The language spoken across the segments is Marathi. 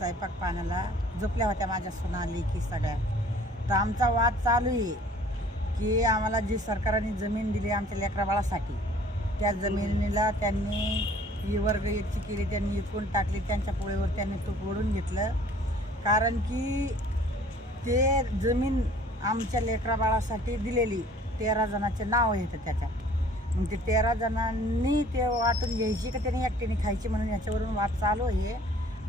स्वयंपाक पाण्याला झोपल्या होत्या माझ्या सुना लेकी सगळ्या. तर आमचा वाद चालू आहे की आम्हाला जी सरकारने जमीन दिली आमच्या लेकराबाळासाठी, त्या जमिनीला त्यांनी ही वर्ग एकची केली, त्यांनी विकून टाकली. त्यांच्या पोळीवर त्यांनी तूप ओढून घेतलं. कारण की ते जमीन आमच्या लेकराबाळासाठी दिलेली 13 जणांचे नाव येतं त्याच्यात. मग ते 13 जणांनी ते वाटून घ्यायची का त्यांनी एकट्याने खायची म्हणून याच्यावरून वाद चालू आहे.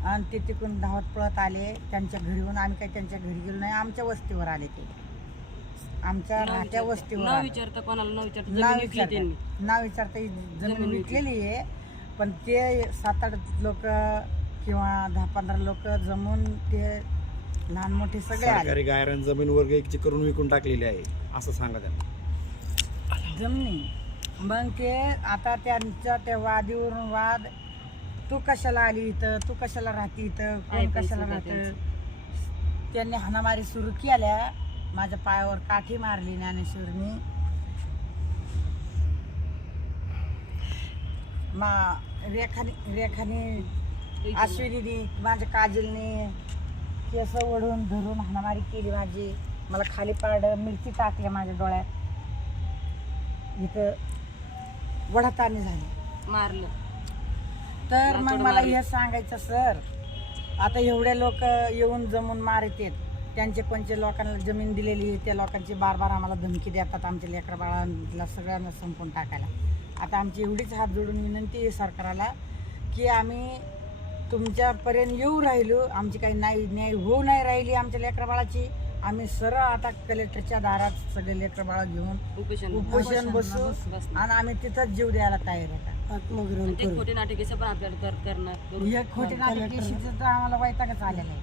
आणि ते तिकडून धावत पळत आले त्यांच्या घरीहून. आम्ही काही त्यांच्या घरी गेलो नाही, आमच्या वस्तीवर आले. ते आमच्या राहत्या वस्तीवर नाव विचारता ही जमीन विकलेली आहे. पण ते 7-8 लोक किंवा 10-15 लोक जमून ते लहान मोठे सगळे आले. सरकारी गायरान जमीन वर्ग एकची करून विकून टाकलेली आहे असं सांगा त्यांना. जमिनी मग ते आता त्यांच्या त्या वादीवरून वाद, तू कशाला आली इथं, तू कशाला राहते इथं, कोण कशाला राहतं. त्यांनी हाणामारी सुरू केल्या. माझ्या पायावर काठी मारली ज्ञानेश्वरनी. रेखाने अश्विनीने माझ्या काजलने केस ओढून धरून हाणामारी केली माझी. मला खाली पाडलं, मिरची टाकल्या माझ्या डोळ्यात. इथं वढाताणी झाली, मारलं. तर मग मला हे सांगायचं सर, आता एवढे लोक येऊन जमून मारतात. त्यांचे कोणचे लोकांना जमीन दिलेली त्या लोकांची बार आम्हाला धमकी देतात आमच्या लेकरा बाळांना सगळ्यांना संपून टाकायला. आता आमची एवढीच हात जोडून विनंती आहे सरकारला की आम्ही तुमच्यापर्यंत येऊ राहिलो. आमची काही न्याय होऊ नाही राहिली आमच्या लेकरा बाळाची. आम्ही सरळ आता कलेक्टरच्या दारात सगळे लेकरं बाळा घेऊन उपोषण बसू आणि आम्ही तिथंच जीव द्यायला तयार आहे. खोटी नाटकीचं पण आपल्याला करणार. हे खोटी नाटकीचं तर आम्हाला वैतागच आलेलं आहे.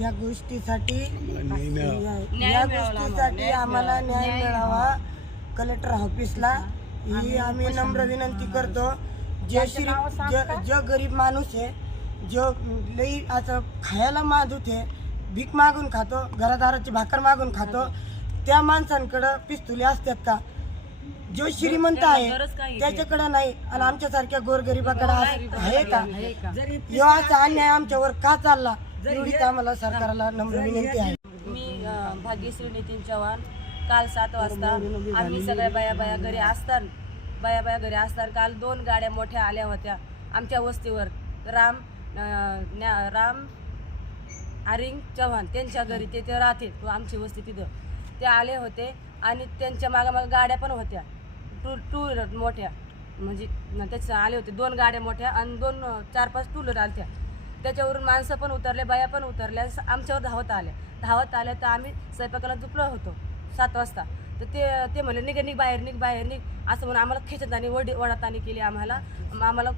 या गोष्टीसाठी आम्हाला न्याय मिळावा कलेक्टर ऑफिसला ही आम्ही नम्र विनंती करतो. जो गरीब माणूस आहे, जो लई असं खायला माजूत आहे, भीक मागून खातो, घरादाराची भाकर मागून खातो, त्या माणसांकडं पिस्तुले असतात का? जो श्रीमंत आहे त्याच्याकडे नाही आणि आमच्यासारख्या गोरगरिबाकडे आहे का? यो असा अन्याय आमच्यावर का चालला एवढीच आम्हाला सरकारला नम्र विनंती आहे. मी भाग्यश्री नितीन चव्हाण. काल 7 वाजता आम्ही सगळ्या बाया घरी असताना काल 2 गाड्या मोठ्या आल्या होत्या आमच्या वस्तीवर. राम आरिंग चव्हाण त्यांच्या घरी, ते राहते आमची वस्ती तिथं. ते आले होते आणि त्यांच्या मागं गाड्या पण होत्या, टू व्हीलर मोठ्या, म्हणजे त्याचे आले होते 2 गाड्या मोठ्या आणि 4-5 टू व्हीलर आल्या. त्याच्यावरून माणसं पण उतरले, बाया पण उतरल्या, आमच्यावर धावत आल्या. तर आम्ही स्वयंपाकाला झोपलो होतो 7 वाजता. तर ते म्हणले निघ बाहेर निघ असं म्हणून आम्हाला खेचतानी वडातानी केली. आम्हाला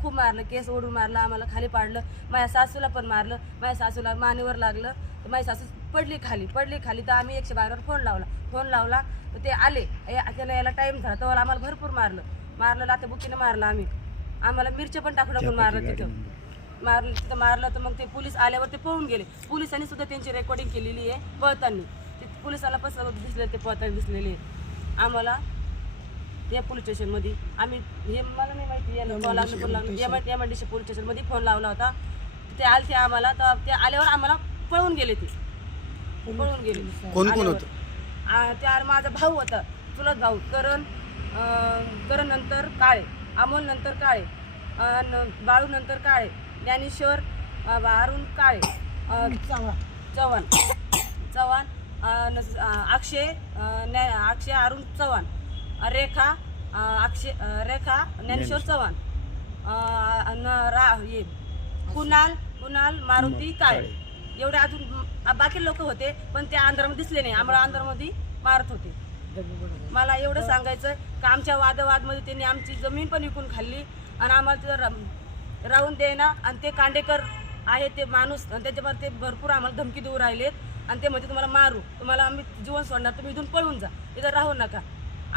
खूप मारलं, केस ओढून मारलं, आम्हाला खाली पाडलं. माझ्या सासूला पण मारलं, माझ्या सासूला मानेवर लागलं. तर माझी सासू पडली खाली. तर आम्ही 112वर फोन लावला. तर ते आले, त्याला यायला टाईम झाला. तर आम्हाला भरपूर मारलं लाथेबुक्कीनं मारलं. आम्हाला मिरच्या पण टाकून मारलं. तिथं मारलं. तर मग ते पोलीस आल्यावर ते पळून गेले. पोलिसांनी सुद्धा त्यांची रेकॉर्डिंग केलेली आहे पळताना. ते पोलिसाला पण दिसले, ते पळताना दिसलेले. आम्हाला या पोलीस स्टेशनमध्ये आम्ही हे मला नाही माहिती MIDC पोलीस स्टेशनमध्ये फोन लावला होता. ते आले आम्हाला. तर ते आल्यावर आम्हाला पळून गेले. कोण होतं? त्या माझा भाऊ होता, चुलत भाऊ. करण नंतर काळे, अमोल नंतर काळे, बाळू नंतर काळे, ज्ञानेश्वर अरुण काळे, चव्हाण, अक्षय अरुण चव्हाण, रेखा ज्ञानेश्वर चव्हाण, कुणाल मारुती काळे. एवढे अजून बाकी लोक होते पण ते आंध्रामध्ये दिसले नाही. आम्हाला आंध्रामध्ये मारत होते. मला एवढं सांगायचं का आमच्या वादवादमध्ये त्यांनी आमची जमीन पण विकून खाल्ली आणि आम्हाला तिथं राहून देईना. आणि ते कांडेकर आहे ते माणूस, आणि त्याच्यावर ते भरपूर आम्हाला धमकी देऊ राहिलेत. आणि ते म्हणजे तुम्हाला मारू, तुम्हाला आम्ही जीवन सोडणार, तुम्ही इथून पळून जा, इथं राहू नका,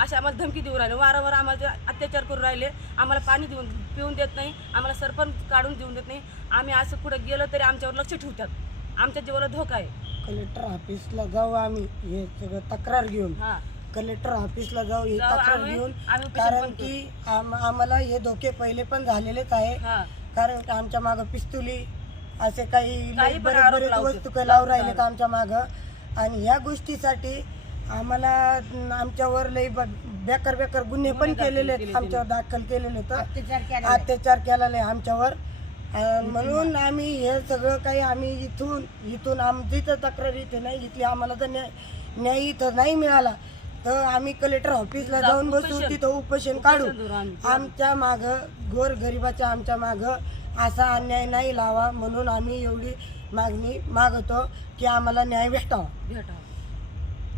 असे आम्हाला धमकी देऊ राहिले. वारंवार आम्हाला अत्याचार करू राहिले. आम्हाला पाणी पिऊन देत नाही, आम्हाला सरपंच काढून देऊन देत नाही. आम्ही असं कुठं गेलो तरी आमच्यावर लक्ष ठेवतात. आमच्या जीवाला धोका आहे. कलेक्टर ऑफिसला जाऊ आम्ही हे सगळं तक्रार घेऊन. कलेक्टर ऑफिसला जाऊ हे तक्रार घेऊन. कारण की आम्हाला हे धोके पहिले पण झालेलेच आहे. कारण की आमच्या मागं पिस्तुली असे काही काही पण बरेच आरोप बरेच लावतात. वस्तू लावून राहिलेत आमच्या मागं. आणि ह्या गोष्टीसाठी आम्हाला आमच्यावर लई बेकार बेकार गुन्हे पण केलेले आहेत, आमच्यावर दाखल केलेले आहेत, अत्याचार केलेले आहे आमच्यावर. म्हणून आम्ही हे सगळं काही आम्ही इथून आमची तर तक्रार इथे नाही घेतली. आम्हाला तर न्याय इथं नाही मिळाला तर आम्ही कलेक्टर ऑफिसला जाऊन बसू, तिथं उपोषण काढू. आमच्या मागं गोरगरिबाच्या आमच्या मागं असा अन्याय नाही लावा म्हणून आम्ही एवढी मागणी मागतो की आम्हाला न्याय भेटावा.